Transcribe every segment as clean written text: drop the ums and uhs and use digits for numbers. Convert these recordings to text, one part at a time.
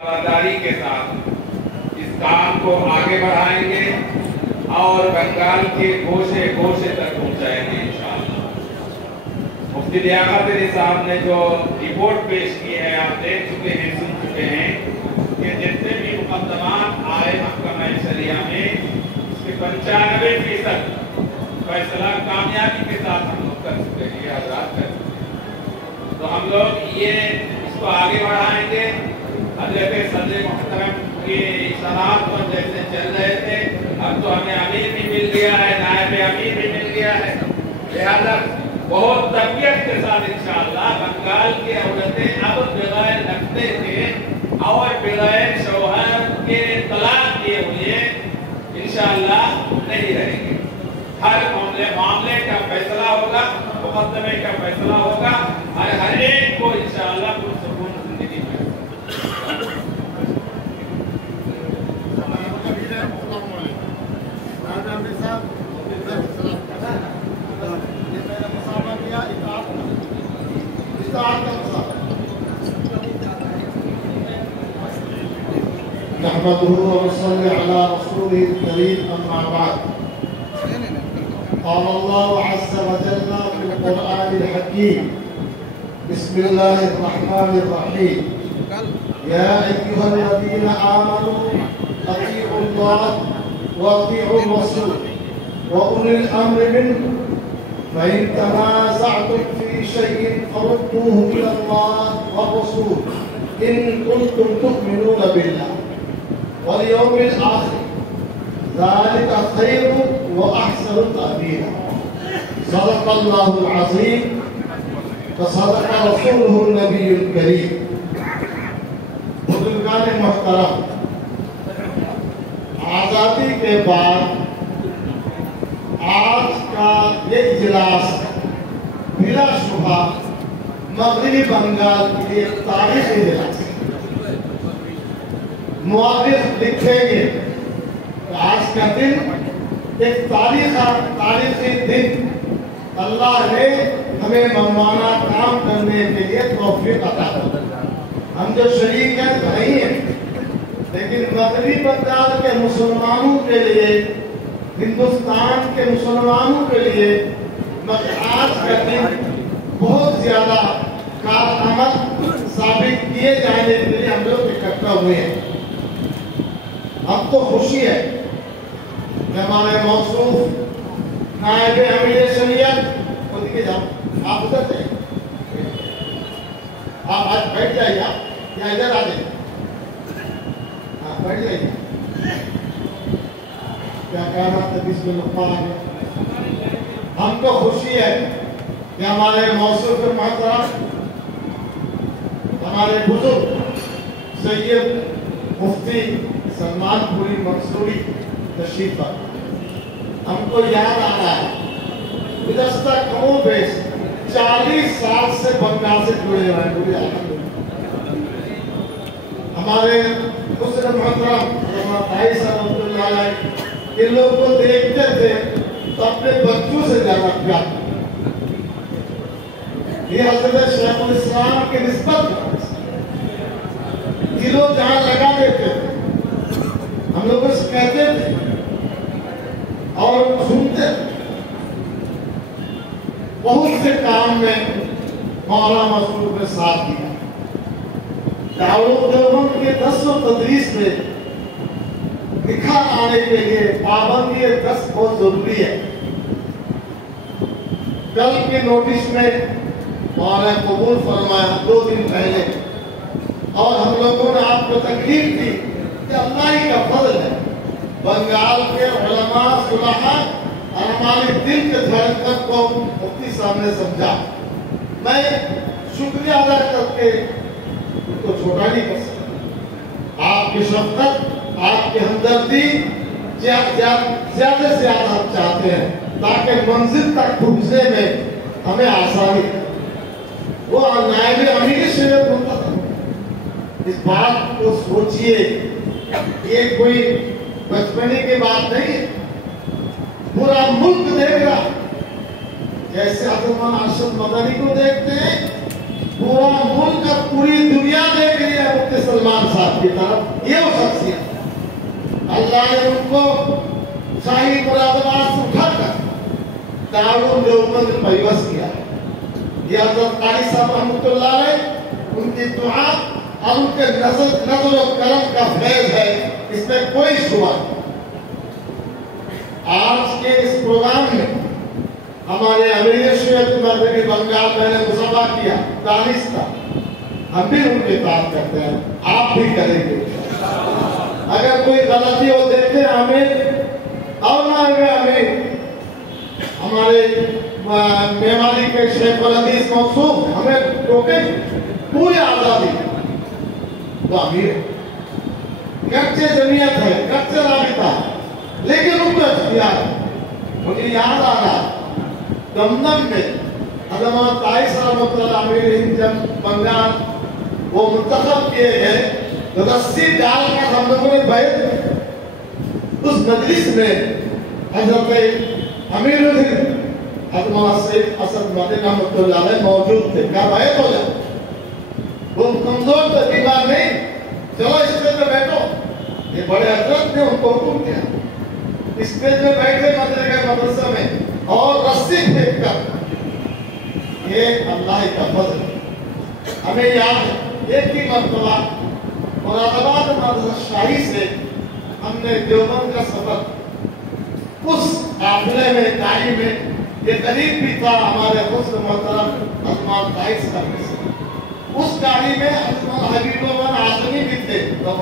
ईमानदारी के साथ इस काम को आगे बढ़ाएंगे और बंगाल के गोशे गोशे तक पहुंचाएंगे इंशाअल्लाह। मुफ्ती लियाकत अली साहब ने जो रिपोर्ट पेश की है आप देख चुके हैं, सुन चुके हैं कि जितने भी मुकदमात आए महकमा शरिया में उसके 95% फैसला कामयाबी के साथ हम लोग कर चुके हैं, ये हजरात कर चुके हैं। तो हम लोग ये इसको आगे बढ़ाएंगे। हजरत सदर मोहतरम के इशारात पर जैसे चल रहे थे, अब तो हमें अमीर भी मिल गया है, नायब अमीर भी मिल गया है, लिहाजा बहुत तबियत के साथ इंशाअल्लाह बंगाल की औरतें अब बगैर नक्शे के और बगैर शौहर के तलाक किए हुए इंशाअल्लाह नहीं रहेंगे। हर मामले का फैसला होगा, मुकदमे का फैसला होगा और हर एक को इंशाअल्लाह पुरसुकून जिंदगी में। नहमदुहु व नसल्ली अला रसूलिल करीम अम्मा बाद। क़ाल अल्लाहु अज़्ज़ व जल्ल फ़िल क़ुरआनिल हकीम बिस्मिल्लाहिर रहमानिर रहीम या अय्युहल्लज़ीना आमनू अतीउल्लाह व अतीउर रसूल व उलिल अम्रि मिनकुम फ़इन तनाज़अतुम फ़ी शैइन फ़रुद्दूहु इलल्लाहि व रसूल इन कुंतुम तु'मिनूना बिल्लाह वल यौमिल आखिर ज़ालिका खैरुन व अहसनु तअवीला। सदक़ल्लाहुल अज़ीम व सदक़ रसूलुहुन नबियुल करीम। बुजुर्गान मोहतरम, आज़ादी के बाद आज का ये इजलास बिला शुबा मगरिबी बंगाल के लिए तारीखी इजलास है। मुआर्रिख लिखेंगे तो आज का दिन एक तारीखी दिन अल्लाह ने हमें मनमाना काम करने के लिए तौफीक अता की। हम जो शरीक हैं भाई हैं, लेकिन मगरिबी बंगाल के मुसलमानों के लिए, हिंदुस्तान के मुसलमानों के लिए आज का दिन बहुत ज्यादा कारआमद साबित किए जाने के लिए हम लोग इकट्ठा हुए हैं। अब तो खुशी है कि हमारे मौसूफ नायब अमीर शरीयत को दिखे जाओ, आप उधर से आप आज बैठ जाइए, या इधर आ जाइए, आप बैठ जाइए। क्या कहना था बिस्मिल्लाह। हमको खुशी है कि हमारे मौसूफ मोहतरम, हमारे बुजुर्ग सैयद मुफ्ती सलमानपुरी मंसूरी तशरीफ पर हमको याद आ रहा है गुज़श्ता कमो बेश 40 साल से बंगाल से जुड़े हुए हैं। हमारे दूसरे मोहतरम भाई साहब इन लोगों को देखते थे तो अपने बच्चों से ज्यादा प्यार, ये हज़रत शेखुल इस्लाम के निस्बत दिलो जहां लगा देते थे। हम लोग बस कहते थे और सुनते थे। बहुत से काम में मौलाना मसूद ने साथ दिया। दाऊद देवबंद के 10 तदरीस में निखार आने के लिए पाबंदी 10 बहुत जरूरी है। कल के नोटिस में मौलाना कबूल फरमाया 2 दिन पहले, और हम लोगों ने आपको तकलीफ दी कि अल्लाह ही का फजल है। बंगाल के उलमा सुलहा और हमारे दिल के धड़कन को मुफ्ती साहब ने समझा। मैं शुक्रिया अदा करके उनको छोटा नहीं कर सकता। आपकी शफकत, आपकी हमदर्दी ज्यादा से ज्यादा हम चाहते हैं ताकि मंजिल तक पहुंचने में हमें आसानी। वो नायब अमीर शरीयत होता था। इस बात को सोचिए, ये कोई बचपने की बात नहीं है। पूरा मुल्क देख रहा, जैसे अब्दुल अशरफ मदनी को देखते हैं पूरा मुल्क और पूरी दुनिया देख रही है मुफ्ती सलमान साहब की तरफ। ये वो शख्सियत अल्लाह ने उनको शाही मुरादाबाद से उठाकर दारुल देवबंद में पैवस्त किया। ये हजरत कारी साहब रहमतुल्लाह अलैह उनकी दुआ और उनके नजर और करम का फैज है, इसमें कोई शुबा नहीं। आज के इस प्रोग्राम में हमारे अमीर शरीयत मदनी बंगाल मैंने मुसाफा किया दानिश का, हम भी उनके बात करते हैं, आप भी करेंगे। अगर कोई गलती हो देखे आमीर और ना आमीर, हमारे मेहमानी के शेख हदीस मौसूफ हमें टोके पूरी आजादी तो अमीर कच्चे जमीयत है, कच्चे राबिता, लेकिन उनको इख्तियार। मुझे याद आ रहा दमदम में हजरत आयशा रहमतुल्लाह अमीर हिंद जब बंगाल वो मुंतखब किए गए तो रस्सी डालकर हम लोगों ने बैठ उस मजलिस में हजरत अमीर हिंद हजरत सैयद असद मदनी रहमतुल्लाह अलैह मौजूद थे। क्या बैठ हो जाए, वो कमजोर थे, बीमार नहीं, चलो स्टेज में बैठो। ये बड़े हजरत ने उनको हुक्म दिया, स्टेज में बैठे मदरसा में और रस्सी फेंक कर। ये अल्लाह का फजल है। हमें याद है एक ही मरतबा मुरादाबाद मदरसा शाही से हमने देवबंद का सफर उस काफिले में गाड़ी में, ये करीब भी था हमारे हुस्न मोहतरम हजरत दाइस करने से, उस गाड़ी में हजरत हबीबुल्लाह आजमी भी थे और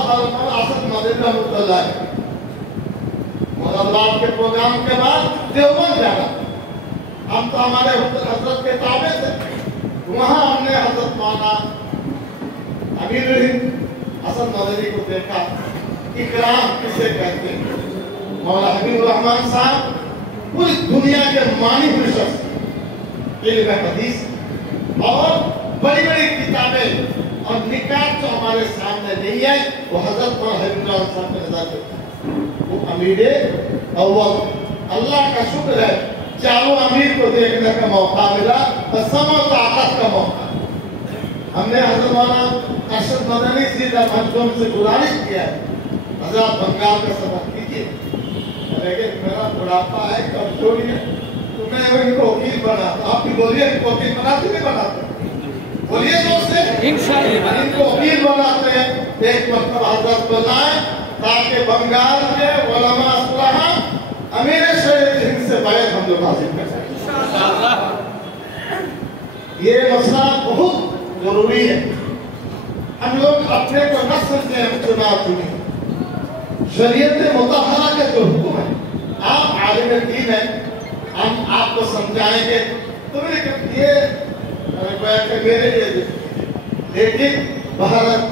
हजरत असद मदनी रहमतुल्लाह अलैह। मुरादाबाद के प्रोग्राम के बाद देवबंद जाना, हम तो हमारे हजरत के ताबे थे। वहां हमने हजरत मौलाना अमीर हिंद असद मदनी को देखा। इकराम किसे कहते हैं? मौलाना हबीबुर रहमान साहब पूरी दुनिया के मानी हुए शख्स, इल्म हदीस और बड़ी बड़ी किताबें और निकात जो हमारे सामने नहीं है वो हजरत मौलाना हबीबुर रहमान साहब ने नजर देखा। वो अमीर अव्वल, अल्लाह का शुक्र है चारों अमीर को देखने का मौका मिला, तसम्म और ताकत का मौका। हमने हजरत मौलाना अरशद मदनी सीधा मंचों से गुजारिश किया है, हजरत बंगाल का सफर कीजिए, लेकिन मेरा बुढ़ापा है, कमजोरी है, तो मैं इनको वकील बनाता। आप भी बोलिए इनको वकील बनाते नहीं बनाते? बोलिए दोस्त, इनको वकील बनाते हैं। एक मतलब हजरत बनाए ताकि बंगाल के उलमा असलाह अमीर शरीयत हिंद से बैठ हम लोग हासिल कर सकें। ये मसला बहुत जरूरी है। हम लोग अपने को न समझे हम चुनाव चुने। शरीयत मुतहरा का जो हुक्म है, आप आलिम दीन है, हम आपको समझाएंगे तो ये मेरे लिए, लेकिन भारत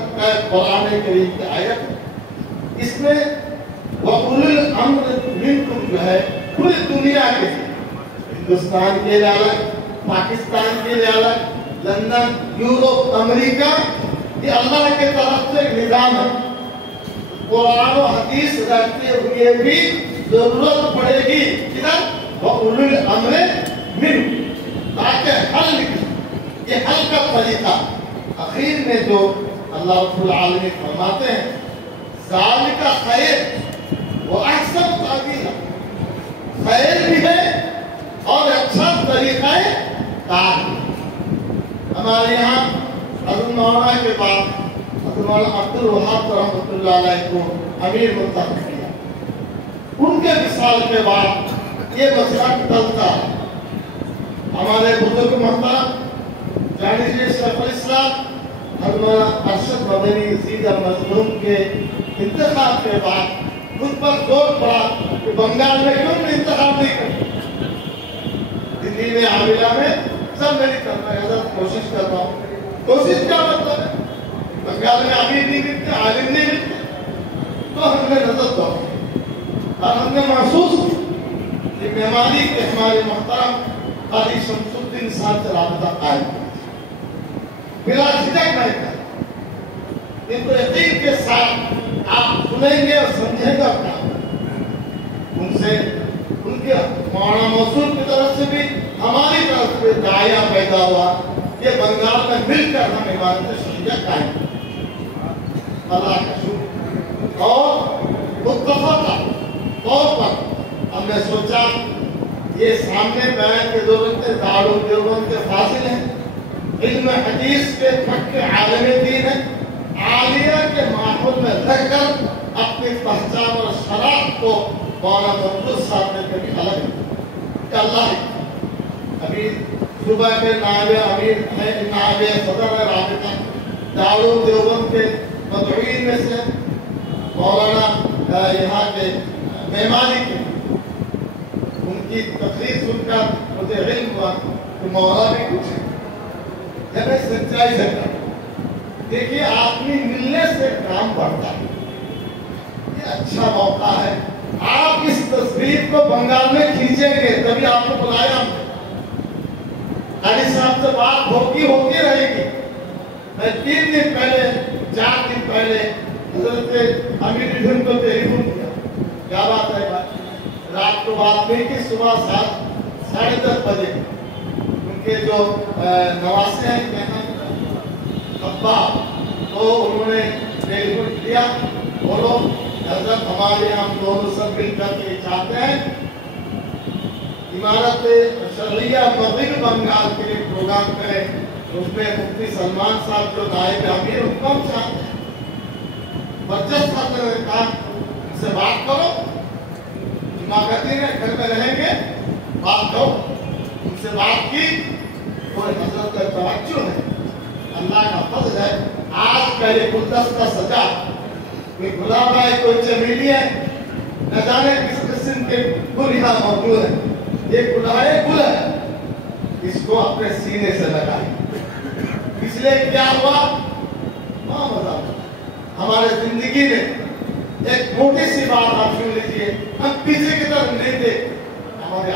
कुरान करीम की आयत इसमें वउलुल अम्र मिनकुम जो है पूरी दुनिया के, हिंदुस्तान के लिए अलग, पाकिस्तान के लिए अलग, लंदन, यूरोप, अमेरिका, ये अल्लाह के तरफ से निजाम है। कुरान और हदीस रहते हुए भी जरूरत पड़ेगी किधर? वउलुल अम्र मिनकुम, ताकि हल निकले। ये हल का तरीका आखिर में जो अल्लाह रब्बुल आलमीन फरमाते हैं, ज़ालिका खैर वो अहसन ताबीर, खैर भी है और अच्छा तरीका है कार। हमारे यहाँ हज़रत मौलाना के बाद हज़रत मौलाना अब्दुल वहाब रहमतुल्लाह अलैह को अमीर मुंतखब किया। उनके विसाल के बाद ये मसला टलता है। हमारे बुजुर्ग मोहतरम जानिए शेखुल इस्लाम हज़रत अरशद मदनी सीधा मजलूम के इंतखाब के बाद मुझ पर जोर पड़ा कि बंगाल में क्यों इंतखाब नहीं करते? दिल्ली में, आमिला में सब मेरी करना है, कोशिश कर रहा हूँ। कोशिश क्या मतलब है? बंगाल में अमीर नहीं मिलते, आलिम नहीं मिलते, तो हमने नजर दो और हमने महसूस कि मेहमानी के हमारे मोहतरम काजी शमसुद्दीन साहब से राबता कायम बिला झिझक नहीं कर, इनको यकीन के साथ आप सुनेंगे और समझेंगे अपना। उनसे, उनके मौलाना मौसूल की तरफ से भी, हमारी तरफ से दाया पैदा हुआ کہ بنگال میں مل کر ہم عمارت شریعہ قائم کریں۔ اللہ کا شکر۔ اور متفقہ طور پر ہم نے سوچا یہ سامنے بیان کے دوران کے دارالعلوم کے فاضل ہیں، علم حدیث کے پکے عالم دین ہیں، عالیہ کے ماحول میں رہ کر اپنی پہچان اور شناخت کو مولانا ممدوح صاحب نے کبھی الگ کہ اللہ ابھی صوبہ کے نائب امیر ہے، نائب صدر رابطہ دارالعلوم کے مدعوین میں سے مولانا یہاں کے مہمانی کے ان کی تقریر سن کر مجھے علم ہوا کہ مولا بھی کچھ ہے جب میں سچائی سے کرتا دیکھیے آدمی ملنے سے کام بڑھتا ہے، یہ اچھا موقع ہے۔ آپ اس تصویر کو بنگال میں کھینچیں گے تبھی آپ کو بلایا ہم نے، قاری صاحب سے بات ہوتی رہے گی۔ میں 3 دن پہلے 4 دن پہلے حضرت امیر الہند کو ٹیلیفون کیا، کیا بات ہے بات، رات کو بات نہیں کی، صبح 7:30 بجے ان کے جو نواسے ہیں کہنا ابا تو انہوں نے ٹیلیفون کیا، بولو حضرت ہمارے ہم دونوں سب مل کر کے چاہتے ہیں عمارت شرعیہ مغرب بنگال کے لیے پروگرام کریں، اس میں مفتی سلمان صاحب جو نائب امیر حکم چاہتے ہیں، برجست خاطر نے کہا ان سے بات کرو، جماعتی نے گھر میں رہیں گے بات کرو، ان سے بات کی اور حضرت کا توجہ ہے، اللہ کا فضل ہے۔ آج کا یہ گلدستہ سجا، کوئی گلاب ہے کوئی چمیلی ہے، نہ جانے کس قسم کے گل یہاں موجود ہیں، یہ گل ہے، اس کو اپنے سینے سے لگائیں۔ اس لیے کیا ہوا ہمارے زندگی میں ایک موٹی سی بات آپ سن لیجیے، ہم پیچھے کی طرف نہیں دیکھتے، ہمارے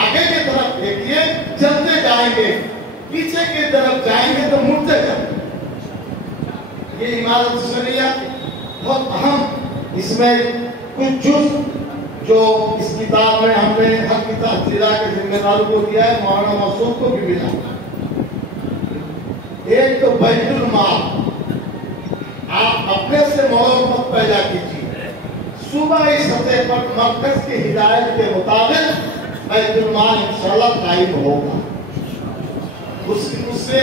آگے کی طرف دیکھیے، چلتے جائیں گے، پیچھے کی طرف جائیں گے تو مڑتے جائیں گے۔ یہ عمارت شریعہ بہت اہم، اس میں کچھ جز جو اس کتاب میں ہم نے ہر کتاب ضلع کے ذمہ داروں کو دیا ہے، مولانا معصوم کو بھی ملا۔ ایک تو بیت المال، آپ اپنے سے معلومات پیدا کیجیے، صوبائی سطح پر مرکز کی ہدایت کے مطابق بیت المال انشاءاللہ قائم ہوگا۔ اس سے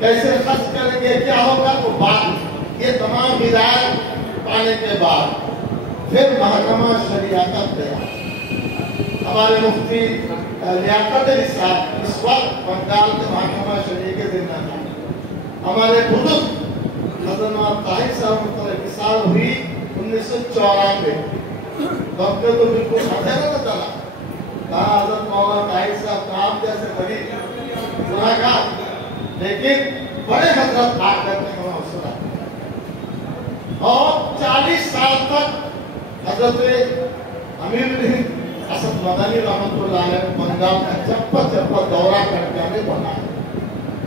کیسے خرچ کریں گے کیا ہوگا تو بعد یہ تمام ہدایت پانے کے بعد پھر محکمہ شریعت تیار۔ ہمارے مفتی لیاقت علی صاحب اس وقت بنگال کے محکمہ شریعت کے ذمہ دار، ہمارے بزرگ حضرت طاہر صاحب مطلب مثال ہوئی 1994 وقت تو بالکل خطے نہ چلا، کہاں حضرت مولانا طاہر صاحب کام جیسے بڑی گناہگار، لیکن بڑے حضرت آ کر کے ہمیں حوصلہ اور 40 سال تک حضرت امیر الہند اسد مدنی رحمۃ اللہ علیہ بنگال کا چپا دورہ کر کے ہمیں بنایا۔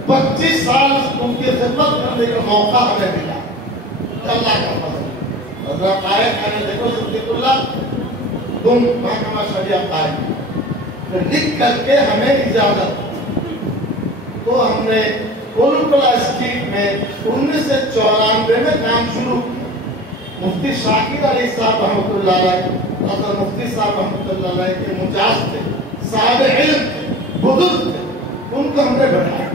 25 سال ان کی خدمت کرنے کا موقع ہمیں ملا، اللہ کا فضل۔ حضرت آئے کہنے دیکھو صدیق اللہ تم محکمہ شریعت قائم، پھر لکھ کر کے ہمیں اجازت، تو ہم نے کولپلا اسٹریٹ میں 1994 میں کام شروع کیا۔ مفتی شاکر علی صاحب رحمۃ اللہ علیہ، حضرت مفتی صاحب رحمۃ اللہ علیہ کے مجاز تھے، صاحب علم تھے، بزرگ تھے، ان کو ہم نے بٹھایا،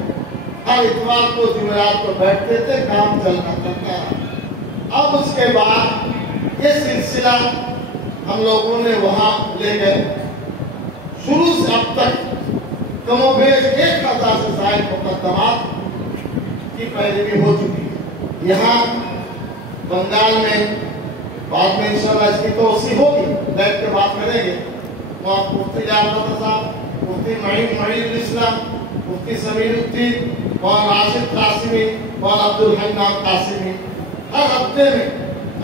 ہر اتوار کو جمعرات کو بیٹھتے تھے، کام چلتا رہا۔ اب اس کے بعد یہ سلسلہ ہم لوگوں نے وہاں لے گئے، شروع سے اب تک کم و بیش 1000 سے زائد مقدمات کی پیروی ہو چکی ہے۔ یہاں بنگال میں بعد میں انشاءاللہ اس کی توسیع ہوگی، بیٹھ کے بات کریں گے، وہاں مفتی لیاقت صاحب، مفتی معین الاسلام، مفتی سمیر الدین، مولانا راشد قاسمی، مولانا عبدالحنان قاسمی، ہر ہفتے میں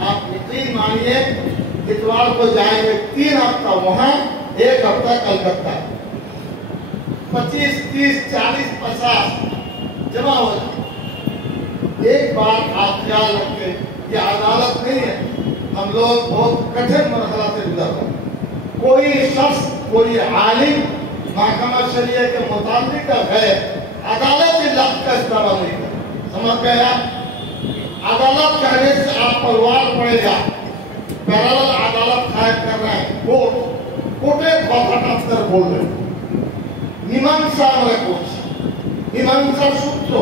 آپ یقین مانیے اتوار کو جائیں گے، 3 ہفتہ وہاں، 1 ہفتہ کلکتہ، 25 30 40 50 جمع ہو جائے۔ ایک بات آپ خیال رکھیں، یہ عدالت نہیں ہے، ہم لوگ بہت کٹھن مرحلہ سے گزر رہے ہیں۔ کوئی شخص، کوئی عالم محکمہ شریعہ کے متعلق ہے عدالت لفظ کا استعمال نہیں کریں. سمجھ گئے آپ؟ عدالت کہنے سے آپ پر وار پڑے گا. پیرالل عدالت قائم کر رہے ہیں. কোর্টের কথাটা আপনারা বলবেন. मीमांसा हमारा कोर्स, मीमांसा सूत्र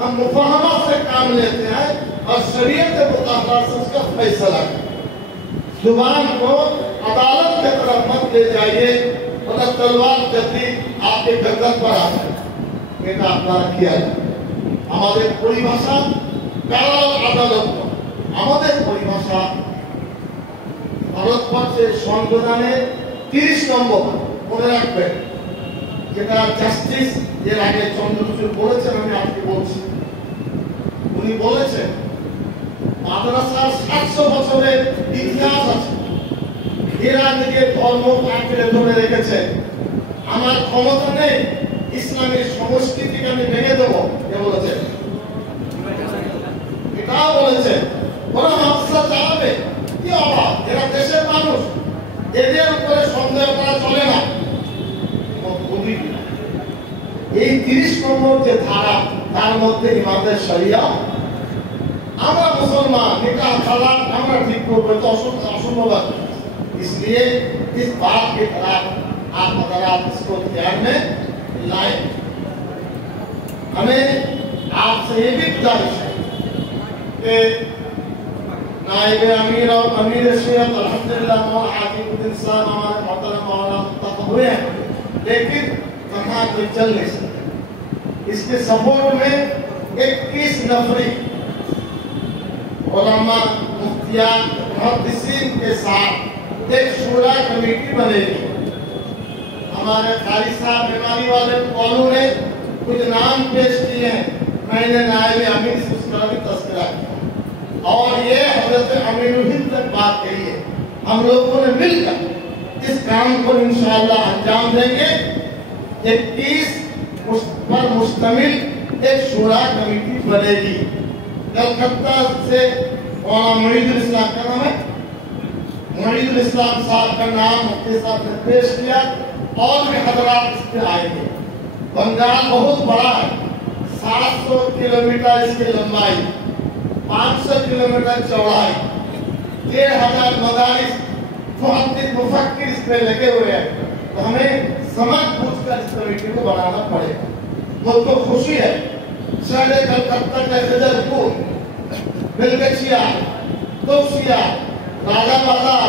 हम मुफाहमा से काम लेते हैं और शरीयत के मुताबिक से उसका फैसला करें. जुबान को अदालत की तरफ मत ले जाइए वरना तलवार जल्दी आपके गर्दन पर आ जाए. এটা আপনারা খেয়াল রাখবেন. আমাদের পরিভাষা প্যারালাল আদালত, আমাদের পরিভাষা ভারতবর্ষের সংবিধানে 30 নম্বর মনে রাখবেন, যেটা জাস্টিস এর আগে চন্দ্রচূড় বলেছেন, আমি আজকে বলছি। উনি বলেছেন মাদ্রাসার 700 বছরের ইতিহাস আছে, এরা নিজের ধর্ম আঁকড়ে ধরে রেখেছে। আমার ক্ষমতা নেই, ইসলামের সংস্কৃতিকে আমি ভেঙে দেবো, এ বলেছেন। এটাও বলেছেন ওরা মাদ্রাসা চালাবে, কি অভাব, এরা দেশের মানুষ, এদের উপরে সন্দেহ করা চলে না। এই 30 নম্বর যে ধারা, তার মধ্যে ইমামদের শরিয়া, আমরা মুসলমান নিকাহ তালাক আমরা ঠিক করবো, তো असंभव। इसलिए इस बात के खिलाफ आप अगर आप इसको ध्यान में लाए, हमें आपसे ये भी गुजारिश है कि नायब अमीर और अमीर शरीयत अल्हम्दुलिल्लाह मौलाना हाकिमुद्दीन साहब हमारे मोहतरम मौलाना मुंतखब हुए हैं, लेकिन कहाँ कोई चल नहीं सकते। इसके सपोर्ट में 21 नफरी उलमा, मुफ्तियान, मुहद्दिसीन के साथ एक शूरा कमेटी बनेगी। हमारे कारी साहब बीमारी वाले कॉलों ने कुछ नाम पेश किए हैं, मैंने नायब अमीर से उसका भी तस्करा किया और ये हजरत अमीरुल हिंद तक बात कही है। हम लोगों ने मिलकर इस काम को इंशाअल्लाह अंजाम देंगे। 21 पर मुश्तमिल एक शूरा कमेटी बनेगी। कलकत्ता से मुईदुल इस्लाम का नाम है, मुईदुल इस्लाम साहब का नाम मुफ्ती साहब ने पेश किया और भी हजरात इस पे आएंगे। बंगाल बहुत बड़ा है, 700 किलोमीटर इसकी लंबाई, 500 किलोमीटर चौड़ाई, 1500 मदारिस मुहद्दिस मुफक्किर इस पे लगे हुए हैं। तो हमें समझ बूझकर इस कमेटी को बनाना पड़ेगा। मुझको खुशी है शहर कलकत्ता का खजरपुर, बिलगछिया, तोसिया, राजा बाजार,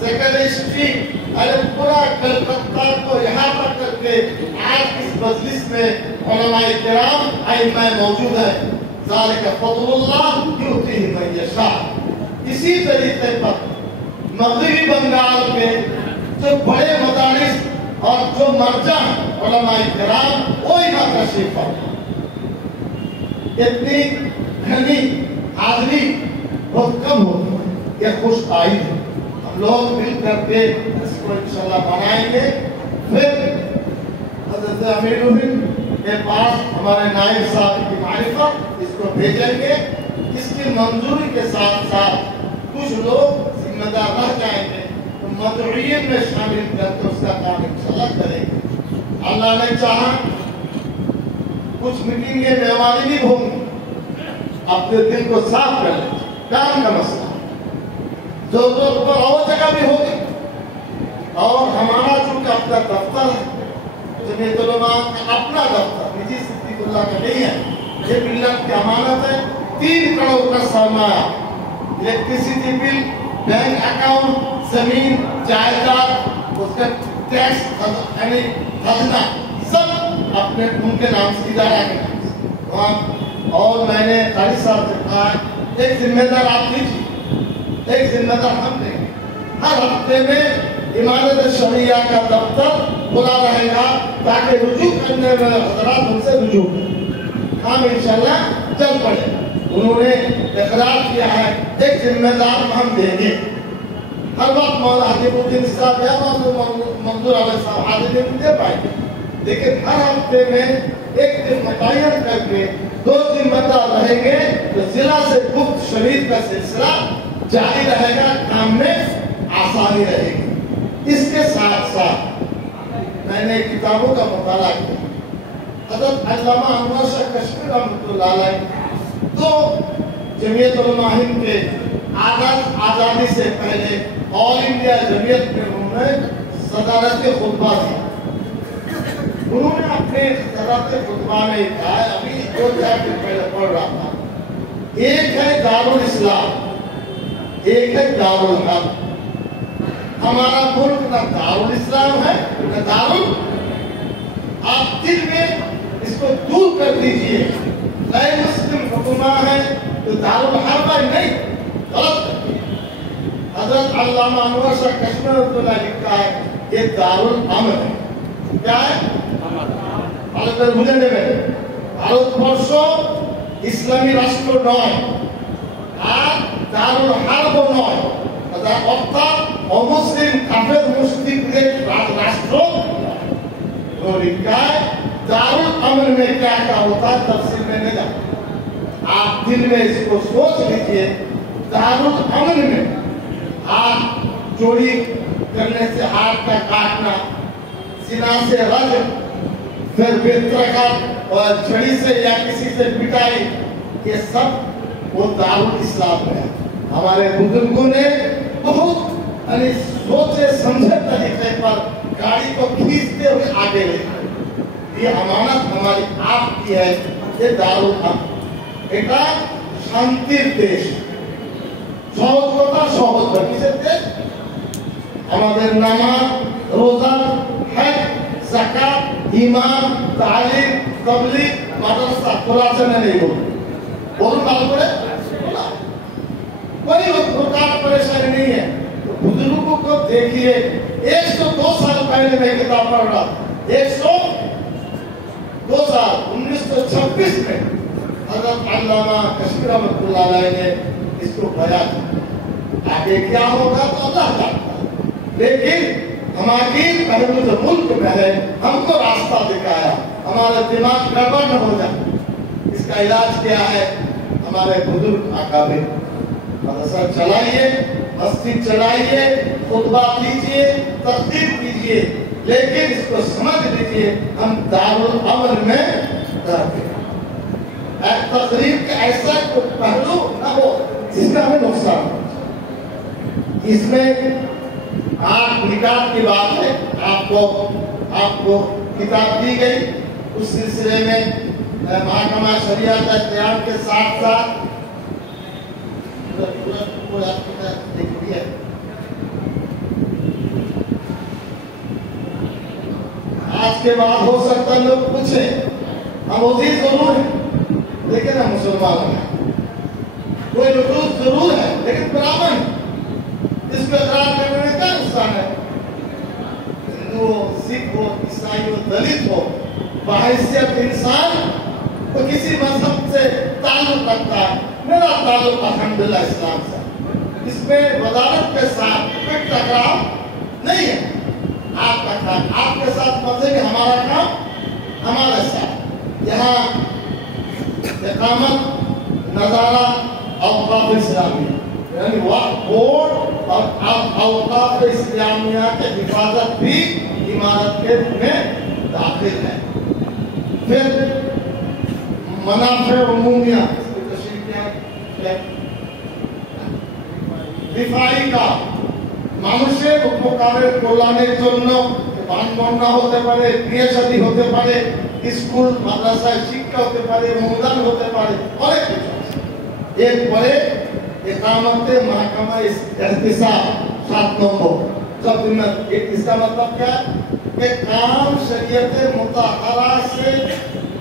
सेक्रेटरी स्ट्रीट, अरे पूरा कलकत्ता को यहाँ पर करके आज इस मजलिस में उलमाए किराम आइम्मा मौजूद है। ज़ालिका फ़ज़्लुल्लाह युतीही मन यशा। इसी तरीके पर मग़रिबी बंगाल के जो बड़े मदारिस और जो मर्जा उलमाए किराम वो यहाँ तशरीफ फरमा। इतनी घनी हाज़री बहुत कम होती है, ये खुश आई है। हम लोग मिल करके इसको इंशाअल्लाह बनाएंगे। फिर हज़रत अमीरुल हिंद के पास हमारे नायब साहब की मारिफत इसको भेजेंगे। इसकी मंजूरी के साथ साथ कुछ लोग जिम्मेदार रह जाएंगे, तो मदउय्यीन में शामिल करके उसका काम इंशाअल्लाह करेंगे। अल्लाह ने चाहा कुछ मीटिंगें मेहमानी भी होंगी, अपने दिल को साफ कर लें। काम का मसला जो पर और जगह भी होगी, और हमारा चूंकि अपना दफ्तर है, जमीयत उलमा का अपना दफ्तर निजी सिद्दीकुल्लाह का नहीं है, ये मिल्लत की अमानत है। 3 करोड़ का सरमाया, इलेक्ट्रिसिटी बिल, बैंक अकाउंट, जमीन, जायदाद, उसका टैक्स यानी खजना सब अपने उनके नाम से इदारा के नाम से। और मैंने कारी साहब से कहा एक जिम्मेदार आप लीजिए, एक जिम्मेदार हम देंगे। हर हफ्ते में इमारत शरिया का दफ्तर खुला रहेगा ताकि रुजू करने में हजरात उनसे रुजू करें, काम इंशाअल्लाह चल पड़े। उन्होंने इकरार किया है एक जिम्मेदार हम देंगे। हर वक्त मौलाना हाकिमुद्दीन साहब या मंजूर आलम साहब हाजिर नहीं दे पाएंगे, लेकिन हर हफ्ते में एक दिन मुतय्यन करके 2 जिम्मेदार रहेंगे, तो जिला से गुप्त शरीफ का सिलसिला जारी रहेगा, काम में आसानी रहेगी। इसके साथ साथ میں نے کتابوں کا مطالعہ کیا. حضرت علامہ انور شاہ کشمیر رحمۃ اللہ علیہ تو جمعیت علماء ہند کے آزادی سے پہلے آل انڈیا جمعیت میں انہوں نے صدارت خطبہ دی. انہوں نے اپنے صدارت خطبہ میں کہا ہے، ابھی 2 چیپٹر پہلے پڑھ رہا تھا، ایک ہے دارالاسلام، ایک ہے دارالحرب. ہمارا ملک نہ دارالاسلام ہے نہ آپ دل میں اس کو دور کر دیجئے. غیر مسلم حکماں ہے تو دارالحرب ہے، نہیں، غلط. حضرت علامہ انور شاہ کشمیر رحمۃ اللہ لکھا ہے یہ دارالامن ہے. کیا ہے؟ ভারতবর্ষ ইসলামী রাষ্ট্র নয় আর দারুল হারব নয়, অর্থাৎ অমুসলিম কাফের মুশরিকদের রাষ্ট্র. तो लिखा है दारुल अमन में क्या क्या होता है, तफसील में नहीं जाता. आप दिल में इसको सोच लीजिए. दारुल अमन में हाथ चोरी करने से हाथ का काटना, सीना से रज, फिर बेतरकत और छड़ी से या किसी से पिटाई, ये सब वो दारुल इस्लाम है. हमारे बुजुर्गों ने बहुत सोचे समझे तरीके पर गाड़ी को खींचते हुए आगे ले. ये अमानत हमारी आपकी है. ये दारुल अमन এটা শান্তির দেশ, সহজতা সহজতা কিসের দেশ? আমাদের নামাজ, রোজা, হজ, যাকাত, ঈমান, তালিম, তাবলীগ, মাদ্রাসা খোলা আছে না নেই? বলুন ভালো করে। कोई प्रकार परेशानी नहीं है. तो बुजुर्गों को देखिए, 102 साल पहले मैं किताब पढ़ रहा था. 102 साल 1926 में हजरत अल्लामा कश्मीर रहमतुल्लाह अलैह ने इसको बयान किया. आगे क्या होगा तो अल्लाह जानता है, लेकिन हमारी पहलू जो मुल्क में है हमको रास्ता दिखाया. हमारा दिमाग गड़बड़ न हो जाए, इसका इलाज क्या है? हमारे बुजुर्ग अकाबिर मदरसा चलाइए, मस्जिद चलाइए, खुतबा कीजिए, तकरीर कीजिए, लेकिन इसको समझ लीजिए हम दारुल अमन में रहते हैं. तकरीर का ऐसा कोई पहलू न हो जिसका हमें नुकसान हो. इसमें आप निकात की बात है, आपको किताब दी गई. उस सिलसिले में महकमा शरीयत क़याम के साथ साथ आज के बाद हो सकता है लोग पूछे, हम मोदी जरूर है लेकिन हम मुसलमान हैं. कोई लोग जरूर है लेकिन ब्राह्मण, इसको इकरार करने में क्या नुकसान है? हिंदू हो, सिख हो, ईसाई हो, दलित हो, बहैसियत इंसान तो किसी मजहब से ताल्लुक रखता है. मेरा ताल्लुक अल्हम्दुलिल्लाह इस्लाम से. इसमें वजारत के साथ कोई टकराव नहीं है. आपका काम आपके साथ मजे, हमारा काम हमारे साथ. यहाँ इकामत, नजारा, औकाफ इस्लामिया यानी वक्फ बोर्ड और औकाफ इस्लामिया के हिफाजत भी इमारत के में दाखिल है. फिर मनाफे उमूमिया দিফাই কাজ, মানুষের উপকারের কল্যাণের জন্য বানবন্যা হতে পারে, বিয়ে শাদী হতে পারে, স্কুল মাদ্রাসায় শিক্ষা হতে পারে, অনুদান হতে পারে, অনেক কিছু. এরপরে इकामत महकमा एहतिसाब 7 नंबर. जब इसका मतलब क्या है कि काम शरीयत मुताहरा से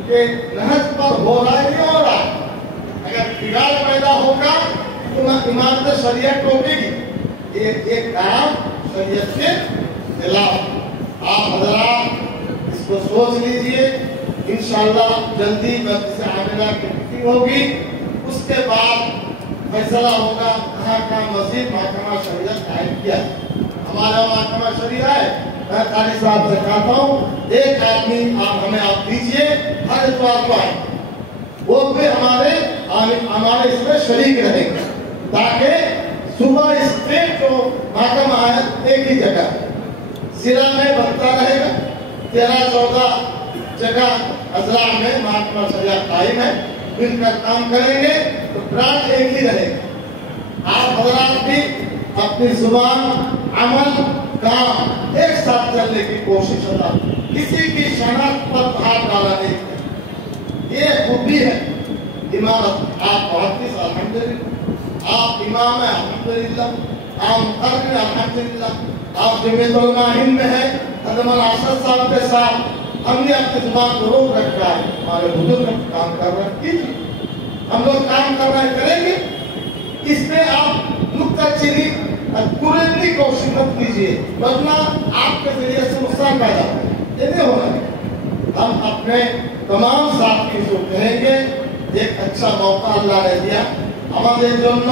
के नहज पर हो रहा है नहीं हो रहा है. अगर बिगाड़ पैदा होगा तो इमारत शरीयत टोकेगी. ये काम शरीयत के खिलाफ. आप हजरात इसको सोच लीजिए. इंशाअल्लाह जल्दी से आवेदन की मीटिंग होगी, उसके बाद फैसला होगा कहाँ का मस्जिद महकमा शरीयत कायम किया. हमारा महकमा शरीयत है. मैं काली साहब से कहता हूँ, एक आदमी आप दीजिए, हर इतवार को आए, वो भी हमारे इसमें शरीक रहेंगे, ताकि सुबह स्टेट जो महकमा है एक ही जगह, जिला में बनता रहेगा, 13-14 जगह अजला में महकमा शरिया कायम है, मिलकर काम करेंगे तो ब्रांच एक ही रहेगा। आप हजरात भी अपनी जुबान, अमल, काम एक साथ चलने की कोशिश होता, किसी की शनाख्त पर हाथ डाला नहीं। ये खूबी है इमामत। आप मुहद्दिस अल्हम्दुलिल्लाह, आप इमाम है अल्हम्दुलिल्लाह, आप मुक़र्रिर अल्हम्दुलिल्लाह, आप जमीयतुल उलमा हिंद में है अदमल आसद साहब के साथ हमने अपनी जुबान को रोक रखा है। हमारे बुजुर्ग काम कर रहे हैं, कीजिए, हम लोग काम कर रहे हैं, करेंगे। इसमें आप नुक्ताचीनी कुरेदनी कोशिश मत कीजिए, वरना आपके जरिए से नुकसान पैदा होगा। ये नहीं होना। हम अपने तमाम साथी को कहेंगे, एक अच्छा मौका अल्लाह ने दिया আমাদের জন্য।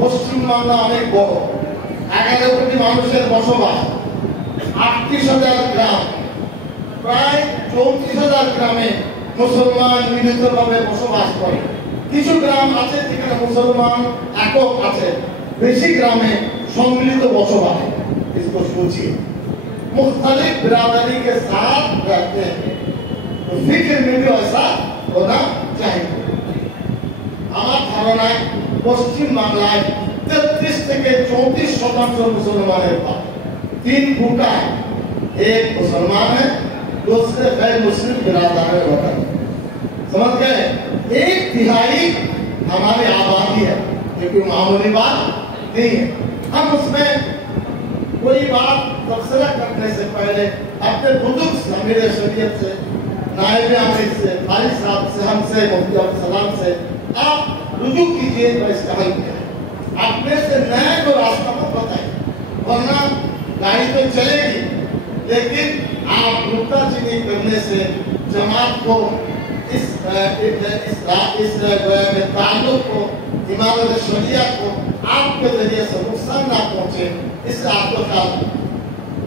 পশ্চিমবাংলা অনেক বড়, 11 কোটি মানুষের বসবাস, 38,000 গ্রাম, প্রায় 34,000 গ্রামে মুসলমান মিলিতভাবে বসবাস করে। কিছু গ্রাম আছে যেখানে মুসলমান একক আছে, বেশি গ্রামে সম্মিলিত বসবাস। इसको सोचिए, मुख्तलिफ बिरादरी के साथ रहते हैं, तो फिक्र में भी ऐसा होना चाहिए। আমার ধারণায় পশ্চিম বাংলায় 33 থেকে 34% मुसलमाনের पास 3 फूटा एक मुसलमान है, दूसरे गैर मुस्लिम बिरादर में वतन। समझ गए? 1/3 हमारी आबादी है, ये कोई मामूली बात नहीं है। हम उसमें कोई बात तबसरा करने से पहले अपने बुजुर्ग से, अमीर शरीयत से, नायब आमिर से, फारिस साहब से, हमसे, मुफ्ती अब्दुल सलाम से आप रुजू कीजिए तो इसका हल क्या है। अपने से नया जो रास्ता मत बताइए, वरना गाड़ी तो चलेगी, लेकिन आप नुक्ताचीनी करने से जमात को इस ताल्लुक को, इमारत शरिया को आपके जरिए से नुकसान ना पहुंचे, इससे आपको ख्याल।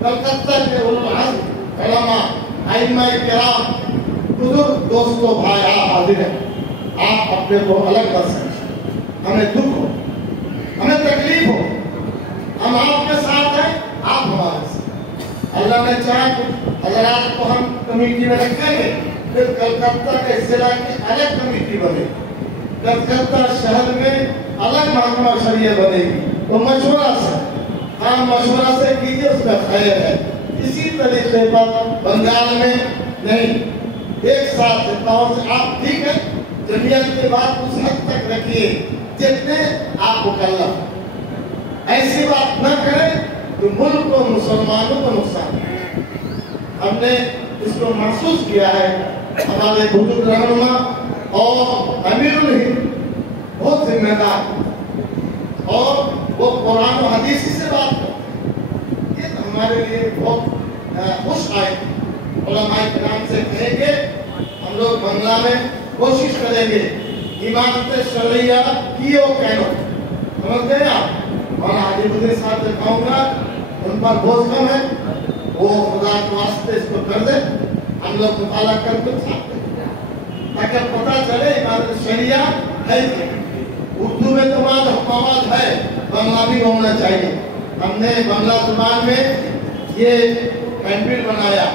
कलकत्ता के उलमा, आइम्मा किराम, बुजुर्ग दोस्तों, भाई आप हाजिर हैं। आप अपने को अलग कर सकते, हमें दुख हो, हमें तकलीफ हो, हम आपके साथ हैं, आप हमारे साथ। अल्लाह ने चाहा तो हजरात को हम कमेटी में रखेंगे, फिर कलकत्ता के जिला की अलग कमेटी बनेगी, कलकत्ता शहर में अलग महकमा शरिया बनेगी। तो मशवरा से, हाँ मशवरा से कीजिए, उसमें खैर है। इसी तरीके पर बंगाल में नहीं, एक साथ आप ठीक है, जमीयत की बात उस हद तक रखिए जितने आप मुकल्लफ। ऐसी बात न करें तो मुल्क को, मुसलमानों को नुकसान। हमने इसको महसूस किया है, हमारे बुजुर्ग रहनुमा और अमीरुल हिंद बहुत जिम्मेदार, और वो कुरान और हदीस से बात करते, ये तो हमारे लिए बहुत खुश आए। उलमाए किराम से कहेंगे, हम लोग बंगला में कोशिश करेंगे इमारत शरिया की ओ कहना, समझ गए आप। और हाजीपुरी साहब से कहूँगा, उन पर बोझ कम है, वो खुदा के वास्ते इसको कर दे, हम लोग मुताला करके ताकि पता चले इमारत शरिया है क्या। उर्दू में तो मौजूद है, बंगला भी होना चाहिए। हमने बंगला जुबान में ये कैंपिन बनाया,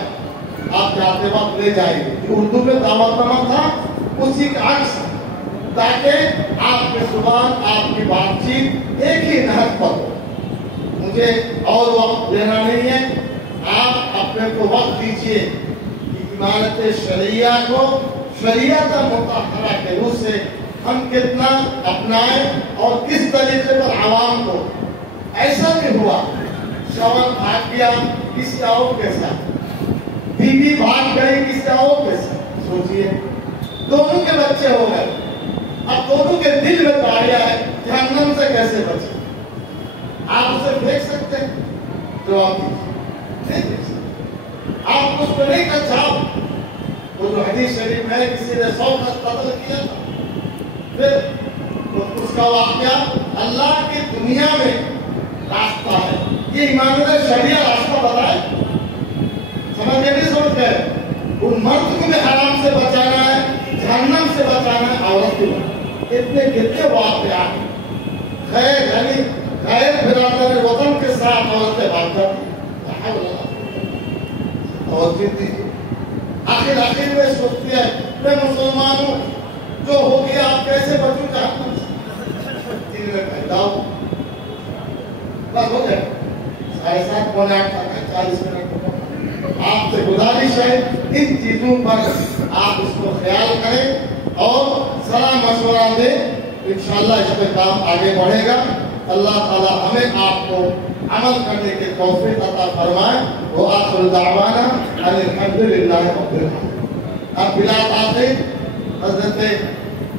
आप जाते वक्त ले जाएंगे। उर्दू में दावतनामा था, उसी का अक्स, ताकि आपकी जुबान, आपकी बातचीत एक ही नहज पर हो। मुझे और वक्त देना नहीं है, आप अपने को वक्त दीजिए कि इमारत शरिया को शरीयत मुतहरा के रूप से हम कितना अपनाएं और किस तरीके पर आवाम को। ऐसा भी हुआ, शौहर भाग गया किसी और के साथ, बीवी भाग गई किसी और के साथ, सोचिए दोनों के बच्चे हो गए। अब दोनों के दिल में तारिया है, जहन्नम से कैसे बचे? आप उसे देख सकते हैं? जवाब दीजिए, नहीं देख सकते। आप उसको नहीं कर चाहो। वो जो हदीस शरीफ में किसी ने 100 का कत्ल किया था, फिर तो उसका वाक़या अल्लाह की दुनिया में रास्ता है, ये इमानत शरिया रास्ता बताए। समझ गए नहीं समझ गए? उन मर्द को भी हराम से बचाना है, जहन्नम से बचाना है, औरत को। इतने कितने वाक़यात खैर यानी गैर बिरादर वतन के साथ औरतें बात करती। तवज्जो दीजिए। आखिर में सोचती है मैं मुसलमान हूँ, जो हो गया आप कैसे बचूं जहन्नम से, दिन में पैदा हूँ, बस हो जाए। 7:30 पौने 8 तक 40 मिनट आपसे गुजारिश है इन चीजों पर आप इसको ख्याल करें और सलाह मशवरा दें, इंशाअल्लाह इस पे काम आगे बढ़ेगा। अल्लाह ताला हमें आपको अमल करने के तौफीक अता फरमाए। वो आखिर दावाना अल्हम्दुलिल्लाह रब्बिल आलमीन। अब बिलात आते हजरत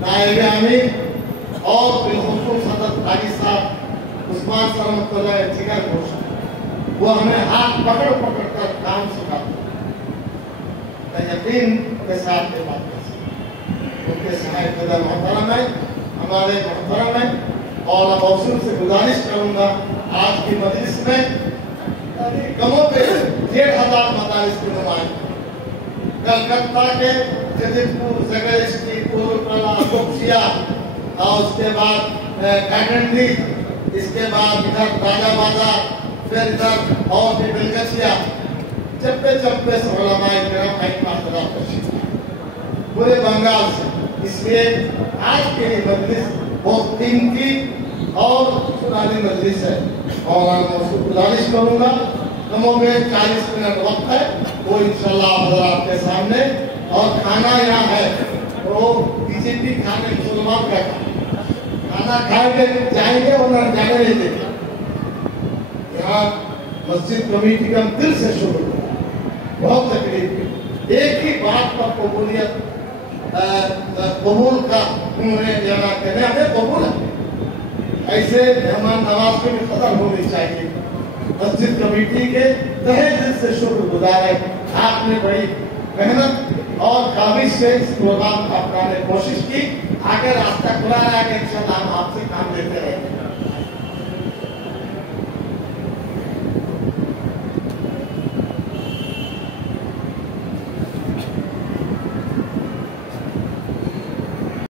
नायब आमीर और बिलखुसूस हजरत काजी साहब उस्मान सरमतुल्लाह जिगर घोष, वो हमें हाथ पकड़ पकड़ कर काम सिखाते हैं, यकीन के साथ ये बात उनके सहायक मोहतरम है, हमारे मोहतरम है। और अब अवसर से गुजारिश करूंगा आज की मजलिस में कमों पे 1,500 मदारिस के नुमाइंदे कलकत्ता के जदीदपुर, जगरस्टी, कोरकला, कुप्सिया और उसके बाद कैंडी, इसके बाद इधर राजा बाजार, फिर इधर और भी बिलगछिया, चप्पे चप्पे से उलमाए किराम पूरे बंगाल से। इसलिए आज के मजलिस बहुत कीमती और सुनाली मजलिस है और मैं उसको गुजारिश करूंगा नमो में 40 मिनट वक्त है, वो इंशाल्लाह हज़रात के सामने। और खाना यहाँ है वो बीजेपी खाने मुसलमान का खाना खाएंगे जाएंगे और न जाने नहीं देंगे। यहाँ मस्जिद कमेटी का दिल से शुरू बहुत तकलीफ, एक ही बात पर कबूलियत कबूल का उन्होंने जाना कहने हमें कबूल है। ऐसे मेहमान नवाज की भी कदर होनी चाहिए। मस्जिद कमेटी के तहे दिल से शुक्रगुजार है, आपने बड़ी मेहनत और काबिज से इस प्रोग्राम को अपनाने की कोशिश की। आगे रास्ता खुला है, आगे इंशाल्लाह हम आपसे